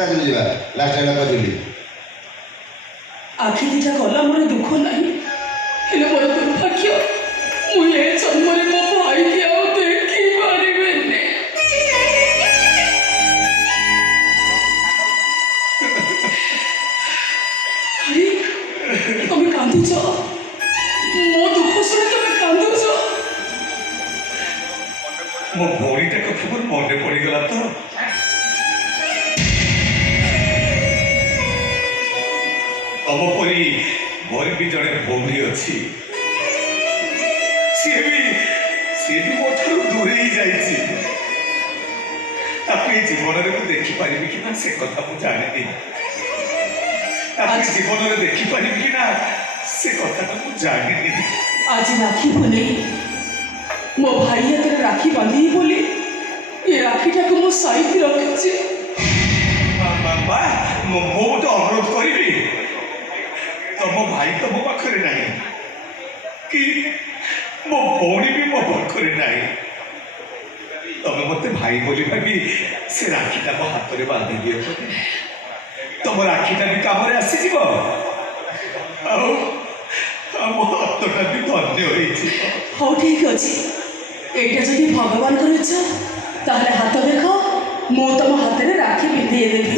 ରାତିରେ ଯିବା last time କହିଥିଲି। ଆଖି ଦିଟା ଗଲା ମୋର ଦୁଃଖ ନାହିଁ, ହେଲେ ମୋର ଦୁର୍ଭାଗ୍ୟ ମୁଁ ଏ ଜନ୍ମରେ ମୋ ଭାଇକି ଆଉ ଦେଖିପାରିବିନି। ଭାଇ ତମେ କାନ୍ଦୁଛ, ମୋ ଦୁଃଖ ଶୁଣି ତମେ କାନ୍ଦୁଛ। ମୋ ଭଉଣୀଟା କଥା ମୋର ମନେ ପଡ଼ିଗଲା ତ। ତମ ପରି ମୋର ବି ଜଣେ ଭଉଣୀ ଅଛି, ସିଏ ବି ମୋ ଠାରୁ ଦୂରେଇ ଯାଇଛି। ତାକୁ ଏ ଜୀବନରେ ମୁଁ ଦେଖିପାରିବି କି ନା ସେ କଥା ମୁଁ ଜାଣିନି। ତାକୁ ଜୀବନରେ ଦେଖିପାରିବି କି ନା ସେ କଥାଟା ମୁଁ ଜାଣିନି। ଆଜି ରାକ୍ଷୀ ପୁନେଇ, ମୋ ଭାଇ ହାତରେ ରାକ୍ଷୀ ବାନ୍ଧିବି ବୋଲି ଏ ରାକ୍ଷୀଟାକୁ ମୁଁ ସାଇତି ରଖିଛି। ବାବା ମୁଁ ଗୋଟେ ଅନୁରୋଧ କରିବି, ତମ ଭାଇ ତମ ପାଖରେ ନାହିଁ କି ମୋ ଭଉଣୀ ବି ମୋ ପାଖରେ ନାହିଁ, ତମେ ମତେ ଭାଇ ବୋଲି ଭାବି ସେ ରାକ୍ଷୀଟା ମୋ ହାତରେ ବାନ୍ଧି ଦିଅ। ତମ ରାକ୍ଷୀଟା ବି କାମରେ ଆସିଯିବ, ଆଉ ମୋ ହାତଟା ବି ଧନ୍ୟ ହେଇଯିବ। ହଉ ଠିକ ଅଛି, ଏଇଟା ଯଦି ଭଗବାନଙ୍କର ଇଚ୍ଛା ତାହେଲେ ହାତ ଦେଖ, ମୁଁ ତମ ହାତରେ ରାକ୍ଷୀ ପିନ୍ଧେଇ ଦେବି।